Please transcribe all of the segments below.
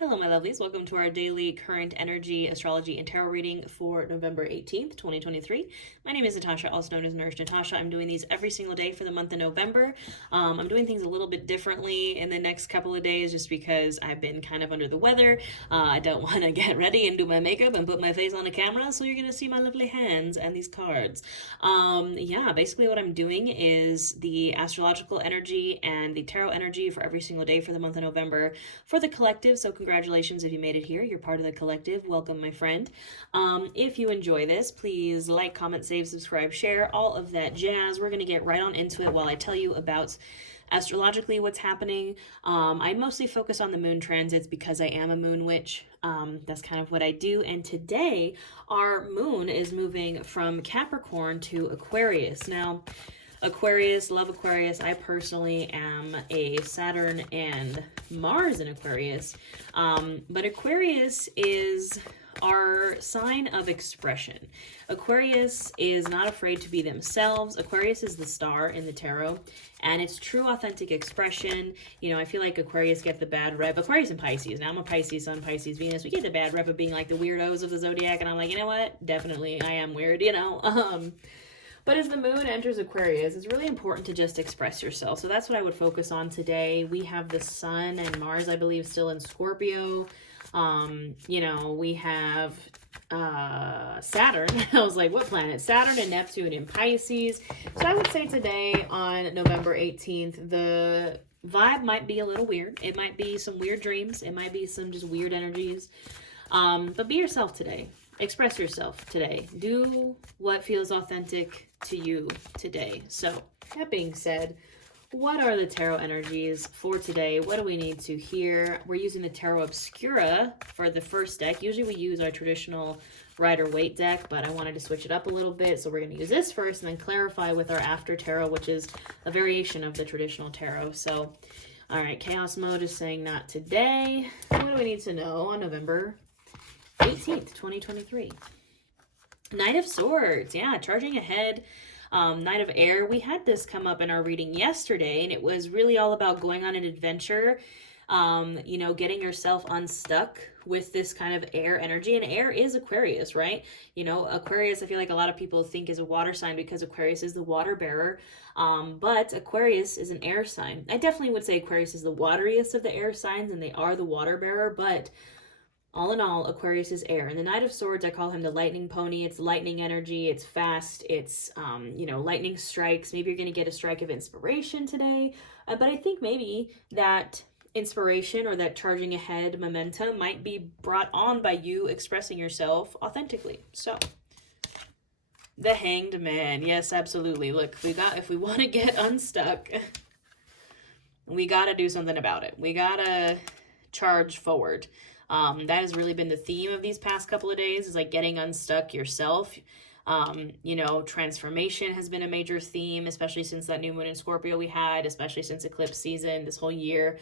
Hello, my lovelies. Welcome to our daily current energy, astrology, and tarot reading for November 18th, 2023. My name is Natasha, also known as Nurse Natasha. I'm doing these every single day for the month of November. I'm doing things a little bit differently in the next couple of days just because I've been kind of under the weather. I don't want to get ready and do my makeup and put my face on the camera, so you're going to see my lovely hands and these cards. Basically what I'm doing is the astrological energy and the tarot energy for every single day for the month of November for the collective. So congratulations if you made it here. You're part of the collective. Welcome, my friend. If you enjoy this, please like, comment, save, subscribe, share, all of that jazz. We're going to get right on into it while I tell you about astrologically what's happening. I mostly focus on the moon transits because I am a moon witch. That's kind of what I do. And today, our moon is moving from Capricorn to Aquarius. Now, Aquarius, love Aquarius. I personally am a Saturn and Mars in Aquarius. But Aquarius is our sign of expression. Aquarius is not afraid to be themselves. Aquarius is the star in the tarot, and it's true authentic expression. You know, I feel like Aquarius get the bad rep. Aquarius and Pisces. Now I'm a Pisces Sun, Pisces Venus. We get the bad rep of being like the weirdos of the zodiac, and I'm like, you know what? Definitely, I am weird. But as the moon enters Aquarius, it's really important to just express yourself. So that's what I would focus on today. We have the sun and Mars, I believe, still in Scorpio. We have Saturn. I was like, what planet? Saturn and Neptune in Pisces. So I would say today on November 18th, the vibe might be a little weird. It might be some weird dreams. It might be some just weird energies. But be yourself today. Express yourself today. Do what feels authentic to you today. So, that being said, what are the tarot energies for today? What do we need to hear? We're using the Tarot Obscura for the first deck. Usually we use our traditional Rider-Waite deck, but I wanted to switch it up a little bit. So we're going to use this first and then clarify with our After Tarot, which is a variation of the traditional tarot. So, all right, Chaos Mode is saying not today. What do we need to know on November 18th, 2023. Knight of Swords. Yeah, charging ahead. Knight of Air. We had this come up in our reading yesterday, and it was really all about going on an adventure, getting yourself unstuck with this kind of air energy. And air is Aquarius, right? You know, Aquarius, I feel like a lot of people think is a water sign because Aquarius is the water bearer. But Aquarius is an air sign. I definitely would say Aquarius is the wateriest of the air signs, and they are the water bearer, but all in all, Aquarius is air. And the Knight of Swords, I call him the lightning pony. It's lightning energy. It's fast. It's, lightning strikes. Maybe you're going to get a strike of inspiration today. But I think maybe that inspiration or that charging ahead momentum might be brought on by you expressing yourself authentically. So, the Hanged Man. Yes, absolutely. Look, if we want to get unstuck, we got to do something about it. We got to charge forward. That has really been the theme of these past couple of days, is like getting unstuck yourself. Transformation has been a major theme, especially since that new moon in Scorpio we had, especially since eclipse season, this whole year,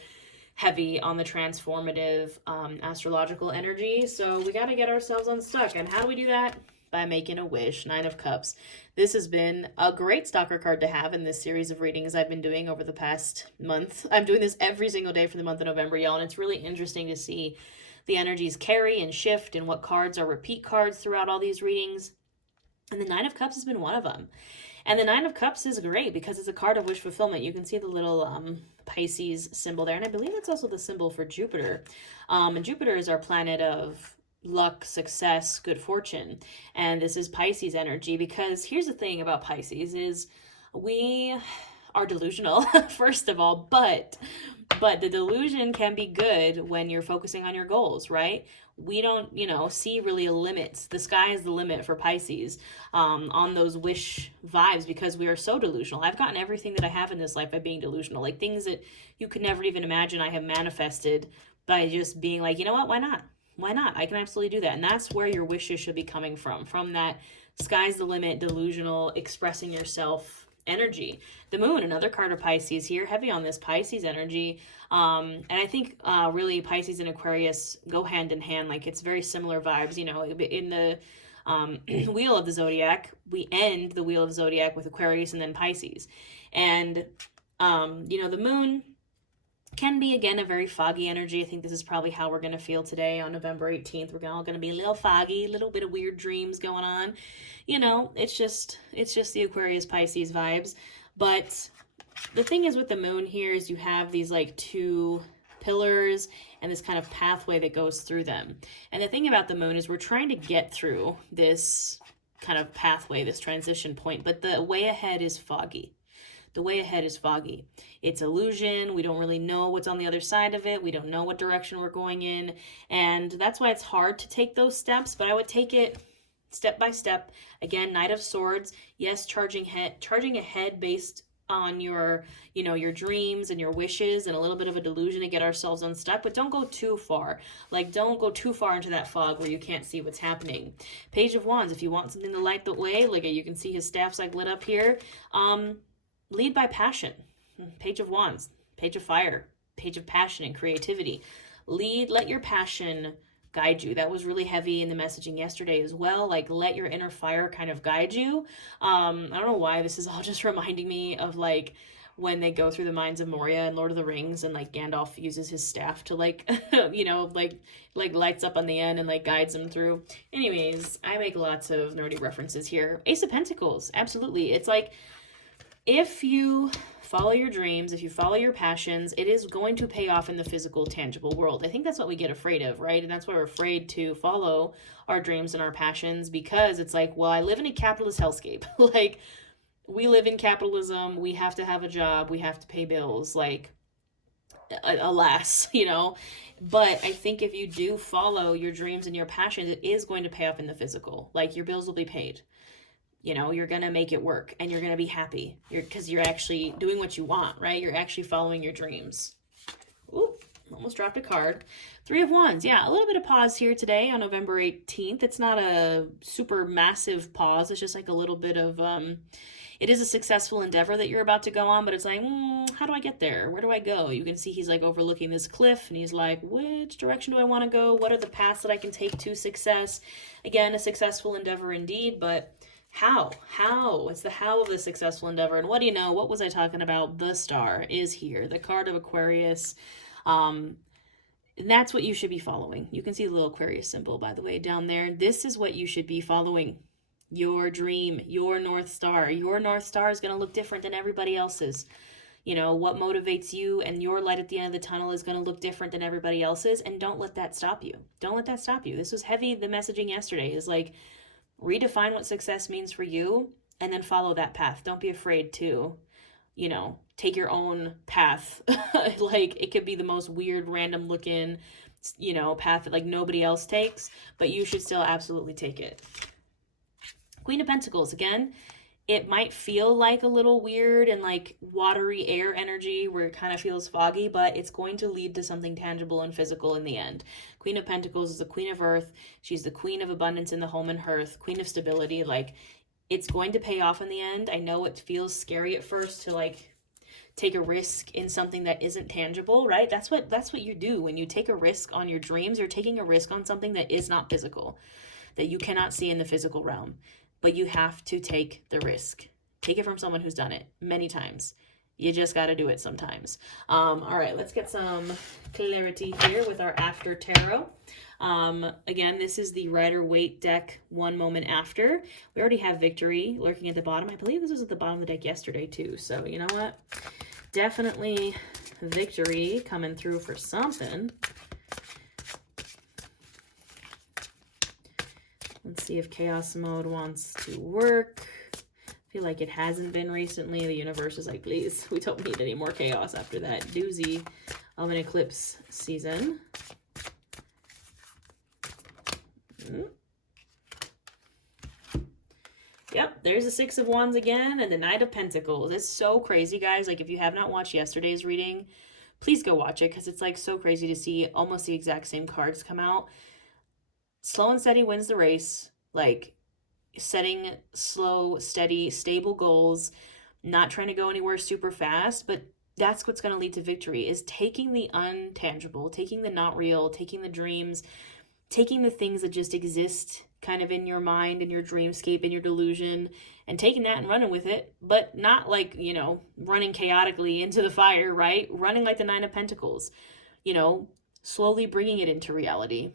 heavy on the transformative astrological energy. So we got to get ourselves unstuck. And how do we do that? By making a wish. Nine of Cups. This has been a great stalker card to have in this series of readings I've been doing over the past month. I'm doing this every single day for the month of November, y'all, and it's really interesting to see the energies carry and shift and what cards are repeat cards throughout all these readings. And the Nine of Cups has been one of them. And the Nine of Cups is great because it's a card of wish fulfillment. You can see the little Pisces symbol there. And I believe it's also the symbol for Jupiter. And Jupiter is our planet of luck, success, good fortune. And this is Pisces energy, because here's the thing about Pisces is we are delusional, first of all, but the delusion can be good when you're focusing on your goals, right? We don't, see really a limit. The sky is the limit for Pisces on those wish vibes, because we are so delusional. I've gotten everything that I have in this life by being delusional. Like things that you could never even imagine I have manifested by just being like, you know what, why not? Why not? I can absolutely do that. And that's where your wishes should be coming from that sky's the limit, delusional, expressing yourself energy. The moon, another card of Pisces here, heavy on this Pisces energy. And I think really Pisces and Aquarius go hand in hand. Like it's very similar vibes, in the wheel of the zodiac, we end the wheel of the zodiac with Aquarius and then Pisces. And, the moon Can be, again, a very foggy energy. I think this is probably how we're going to feel today on November 18th. We're all going to be a little foggy, a little bit of weird dreams going on. It's just the Aquarius Pisces vibes. But the thing is with the moon here is you have these like two pillars and this kind of pathway that goes through them. And the thing about the moon is we're trying to get through this kind of pathway, this transition point, but the way ahead is foggy. The way ahead is foggy. It's illusion. We don't really know what's on the other side of it. We don't know what direction we're going in. And that's why it's hard to take those steps, but I would take it step by step. Again, Knight of Swords. Yes, charging ahead based on your dreams and your wishes and a little bit of a delusion to get ourselves unstuck, but don't go too far. Like, don't go too far into that fog where you can't see what's happening. Page of Wands, if you want something to light the way, like you can see his staff's like lit up here. Lead by passion. Page of Wands, Page of Fire, Page of Passion and creativity. Let your passion guide you. That was really heavy in the messaging yesterday as well. Like, let your inner fire kind of guide you. I don't know why this is all just reminding me of like when they go through the mines of Moria and Lord of the Rings, and like Gandalf uses his staff to like like lights up on the end and like guides them through. Anyways, I make lots of nerdy references here. Ace of Pentacles, absolutely. It's like, if you follow your dreams, if you follow your passions, it is going to pay off in the physical, tangible world. I think that's what we get afraid of, right? And that's why we're afraid to follow our dreams and our passions, because it's like, well, I live in a capitalist hellscape. Like, we live in capitalism. We have to have a job. We have to pay bills. Like, alas, But I think if you do follow your dreams and your passions, it is going to pay off in the physical. Like, your bills will be paid. You're going to make it work and you're going to be happy because you're actually doing what you want, right? You're actually following your dreams. Ooh, almost dropped a card. Three of Wands. Yeah, a little bit of pause here today on November 18th. It's not a super massive pause. It's just like a little bit of, it is a successful endeavor that you're about to go on, but it's like, how do I get there? Where do I go? You can see he's like overlooking this cliff and he's like, which direction do I want to go? What are the paths that I can take to success? Again, a successful endeavor indeed, but how? It's the how of the successful endeavor. And what do you know? What was I talking about? The Star is here. The card of Aquarius. And that's what you should be following. You can see the little Aquarius symbol, by the way, down there. This is what you should be following. Your dream, your North Star. Your North Star is going to look different than everybody else's. What motivates you and your light at the end of the tunnel is going to look different than everybody else's. And don't let that stop you. Don't let that stop you. This was heavy. The messaging yesterday is like, redefine what success means for you and then follow that path. Don't be afraid to, take your own path. Like, it could be the most weird, random looking, path that like nobody else takes, but you should still absolutely take it. Queen of Pentacles, again, it might feel like a little weird and like watery air energy where it kind of feels foggy, but it's going to lead to something tangible and physical in the end. Queen of Pentacles is the Queen of Earth. She's the Queen of Abundance in the home and hearth, Queen of Stability. Like, it's going to pay off in the end. I know it feels scary at first to like take a risk in something that isn't tangible, right? That's what you do. When you take a risk on your dreams, you're taking a risk on something that is not physical, that you cannot see in the physical realm. But you have to take the risk. Take it from someone who's done it many times. You just got to do it sometimes. All right, let's get some clarity here with our After Tarot. Again, this is the Rider-Waite deck, One Moment After. We already have Victory lurking at the bottom. I believe this was at the bottom of the deck yesterday too. So you know what? Definitely Victory coming through for something. Let's see if Chaos Mode wants to work. I feel like it hasn't been recently. The universe is like, please, we don't need any more chaos after that doozy of an eclipse season. Yep, there's the Six of Wands again and the Knight of Pentacles. It's so crazy, guys. Like, if you have not watched yesterday's reading, please go watch it because it's like so crazy to see almost the exact same cards come out. Slow and steady wins the race. Like, setting slow, steady, stable goals, not trying to go anywhere super fast, but that's what's going to lead to victory, is taking the untangible, taking the not real, taking the dreams, taking the things that just exist kind of in your mind, in your dreamscape, in your delusion, and taking that and running with it, but not like, running chaotically into the fire, right? Running like the Nine of Pentacles, slowly bringing it into reality.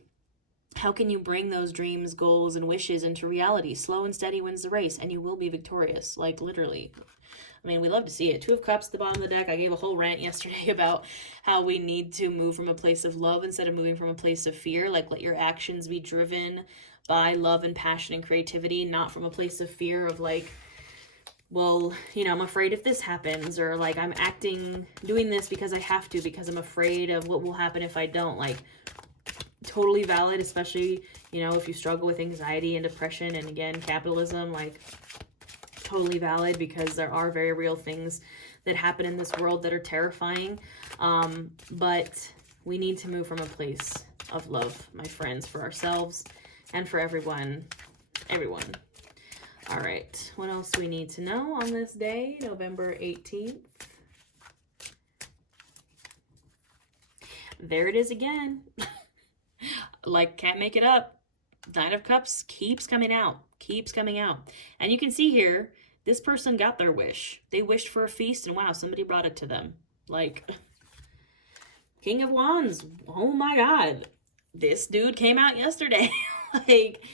How can you bring those dreams, goals, and wishes into reality? Slow and steady wins the race, and you will be victorious, like literally. I mean, we love to see it. Two of Cups at the bottom of the deck. I gave a whole rant yesterday about how we need to move from a place of love instead of moving from a place of fear. Like, let your actions be driven by love and passion and creativity, not from a place of fear of like, well, I'm afraid if this happens, or like I'm doing this because I have to, because I'm afraid of what will happen if I don't. Like, totally valid, especially, if you struggle with anxiety and depression, and again, capitalism, like, totally valid, because there are very real things that happen in this world that are terrifying. But we need to move from a place of love, my friends, for ourselves and for everyone. All right, what else do we need to know on this day, November 18th? There it is again. Like, can't make it up. Nine of Cups keeps coming out. And you can see here, this person got their wish. They wished for a feast, and wow, somebody brought it to them. Like, King of Wands. Oh my God. This dude came out yesterday. Like,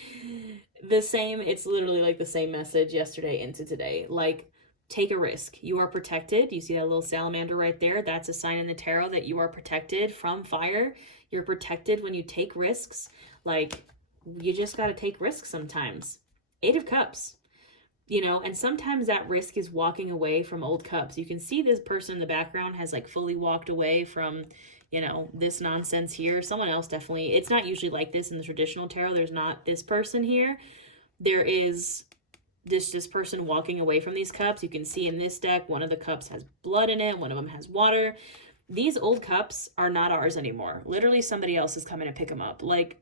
it's literally like the same message yesterday into today. Like, take a risk. You are protected. You see that little salamander right there? That's a sign in the tarot that you are protected from fire. You're protected when you take risks. Like, you just got to take risks sometimes. Eight of Cups, and sometimes that risk is walking away from old cups. You can see this person in the background has like fully walked away from, this nonsense here. Someone else definitely, it's not usually like this in the traditional tarot. There's not this person here. There is this person walking away from these cups. You can see in this deck, one of the cups has blood in it. One of them has water. These old cups are not ours anymore. Literally somebody else is coming to pick them up. Like,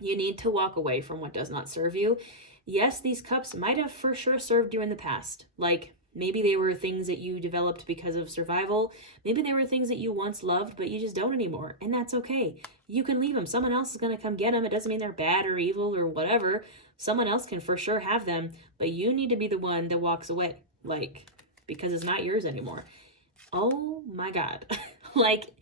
you need to walk away from what does not serve you. Yes, these cups might have for sure served you in the past. Like, maybe they were things that you developed because of survival. Maybe they were things that you once loved, but you just don't anymore. And that's okay. You can leave them. Someone else is going to come get them. It doesn't mean they're bad or evil or whatever. Someone else can for sure have them, but you need to be the one that walks away. Like, because it's not yours anymore. Oh my God. Like,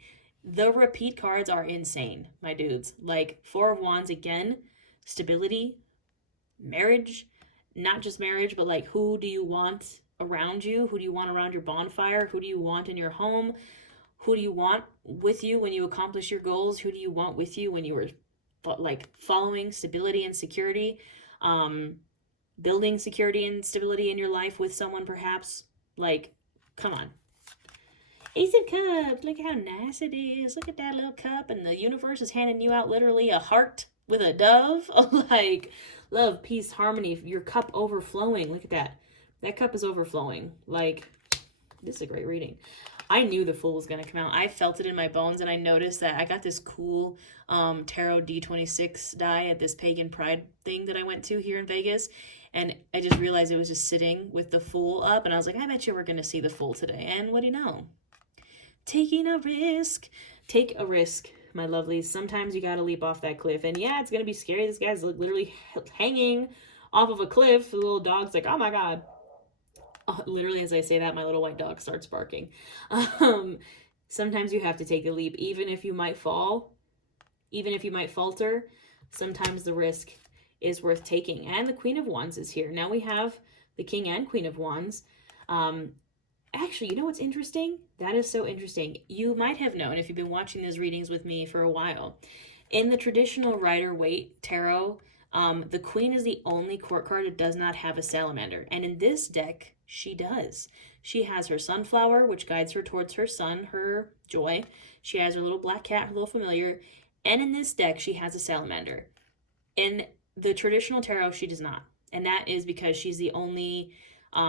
the repeat cards are insane, my dudes. Like, Four of Wands again, stability, marriage, not just marriage, but like, who do you want around you? Who do you want around your bonfire? Who do you want in your home? Who do you want with you when you accomplish your goals? Who do you want with you when you were like following stability and security? Building security and stability in your life with someone, perhaps. Like, come on. Ace of Cups, look how nice it is. Look at that little cup, and the universe is handing you out literally a heart with a dove. Like, love, peace, harmony, your cup overflowing. Look at that. That cup is overflowing. Like, this is a great reading. I knew the Fool was going to come out. I felt it in my bones, and I noticed that I got this cool Tarot D26 die at this Pagan Pride thing that I went to here in Vegas, and I just realized it was just sitting with the Fool up, and I was like, I bet you we're going to see the Fool today. And what do you know? Taking a risk. Take a risk, my lovelies. Sometimes you got to leap off that cliff, and yeah, it's going to be scary. This guy's literally hanging off of a cliff. The little dog's like, oh my God. Literally, as I say that, my little white dog starts barking. Sometimes you have to take the leap, even if you might fall, even if you might falter. Sometimes the risk is worth taking. And the Queen of Wands is here. Now we have the King and Queen of Wands. Actually, you know what's interesting? That is so interesting. You might have known, if you've been watching these readings with me for a while, in the traditional Rider-Waite tarot, the Queen is the only court card that does not have a salamander. And in this deck, she does. She has her sunflower, which guides her towards her sun, her joy. She has her little black cat, her little familiar. And in this deck, she has a salamander. In the traditional tarot, she does not. And that is because she's the only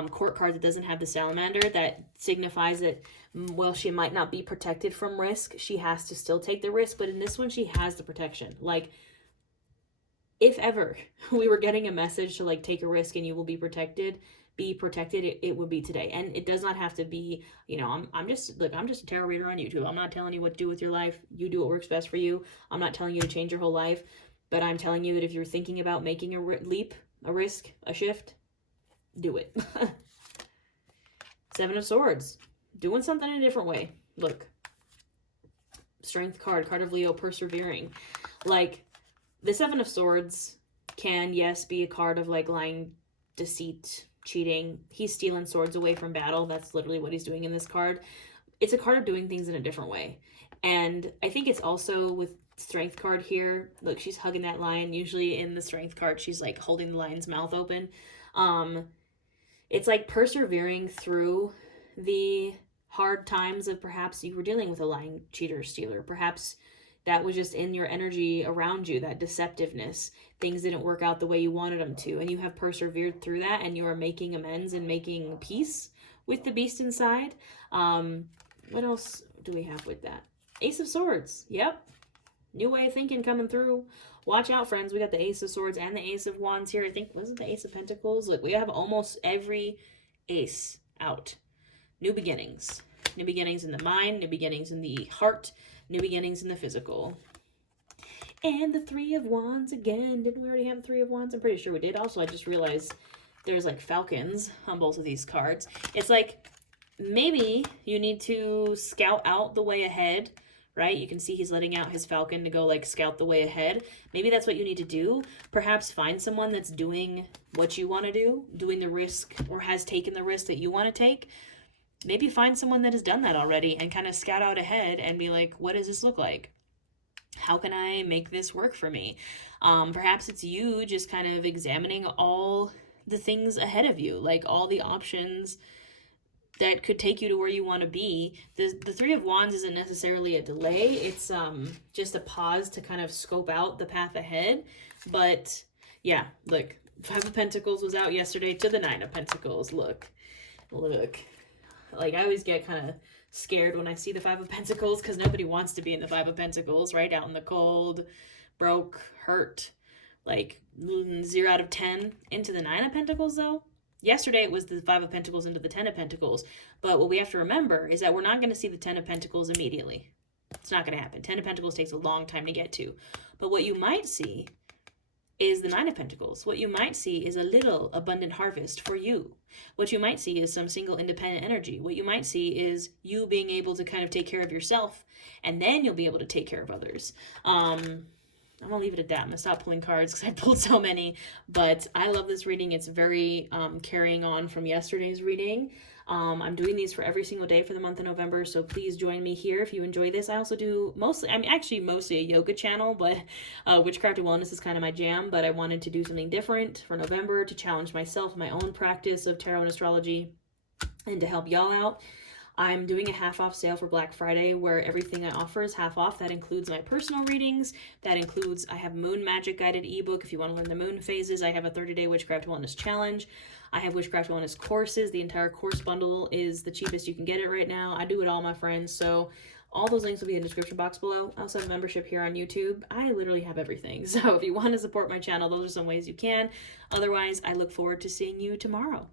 court card that doesn't have the salamander. That signifies that, well, she might not be protected from risk. She has to still take the risk. But in this one, she has the protection. Like, if ever we were getting a message to like take a risk and you will be protected, be protected, it would be today. And it does not have to be, you know, I'm just a tarot reader on YouTube. I'm not telling you what to do with your life. You do what works best for you. I'm not telling you to change your whole life, but I'm telling you that if you're thinking about making a leap, a risk, a shift, do it. Seven of Swords, doing something in a different way. Look, Strength card of Leo, persevering. Like, the Seven of Swords can, yes, be a card of like lying, deceit, cheating. He's stealing swords away from battle. That's literally what he's doing in this card. It's a card of doing things in a different way. And I think it's also with Strength card here. Look, she's hugging that lion. Usually in the Strength card, she's like holding the lion's mouth open. It's like persevering through the hard times of perhaps you were dealing with a lying cheater, stealer. Perhaps that was just in your energy around you, that deceptiveness. Things didn't work out the way you wanted them to, and you have persevered through that, and you are making amends and making peace with the beast inside. What else do we have with that? Ace of Swords. Yep. New way of thinking coming through. Watch out, friends. We got the Ace of Swords and the Ace of Wands here. I think, wasn't the Ace of Pentacles? Look, we have almost every ace out. New beginnings. New beginnings in the mind, new beginnings in the heart, new beginnings in the physical. And the Three of Wands again. Didn't we already have Three of Wands? I'm pretty sure we did. Also, I just realized there's like falcons on both of these cards. It's like maybe you need to scout out the way ahead, right? You can see he's letting out his falcon to go like scout the way ahead. Maybe that's what you need to do. Perhaps find someone that's doing what you want to do, doing the risk, or has taken the risk that you want to take. Maybe find someone that has done that already and kind of scout out ahead and be like, what does this look like? How can I make this work for me? Perhaps it's you just kind of examining all the things ahead of you, like all the options that could take you to where you want to be. The Three of Wands isn't necessarily a delay. It's just a pause to kind of scope out the path ahead. But yeah, look, Five of Pentacles was out yesterday to the Nine of Pentacles. Look. Like, I always get kind of scared when I see the Five of Pentacles because nobody wants to be in the Five of Pentacles, right? Out in the cold, broke, hurt, like 0 out of 10. Into the Nine of Pentacles, though. Yesterday it was the Five of Pentacles into the Ten of Pentacles. But what we have to remember is that we're not going to see the Ten of Pentacles immediately. It's not going to happen. Ten of Pentacles takes a long time to get to. But what you might see is the Nine of Pentacles. What you might see is a little abundant harvest for you. What you might see is some single independent energy. What you might see is you being able to kind of take care of yourself, and then you'll be able to take care of others. I'm going to leave it at that. I'm going to stop pulling cards because I pulled so many, but I love this reading. It's very carrying on from yesterday's reading. I'm doing these for every single day for the month of November, so please join me here if you enjoy this. I also do mostly a yoga channel, but Witchcraft and Wellness is kind of my jam, but I wanted to do something different for November to challenge myself, my own practice of tarot and astrology, and to help y'all out. I'm doing a half-off sale for Black Friday where everything I offer is half off. That includes my personal readings. That includes, I have Moon Magic guided ebook. If you want to learn the moon phases, I have a 30-day Witchcraft Wellness challenge. I have Witchcraft Wellness courses. The entire course bundle is the cheapest you can get it right now. I do it all, my friends. So all those links will be in the description box below. I also have a membership here on YouTube. I literally have everything. So if you want to support my channel, those are some ways you can. Otherwise, I look forward to seeing you tomorrow.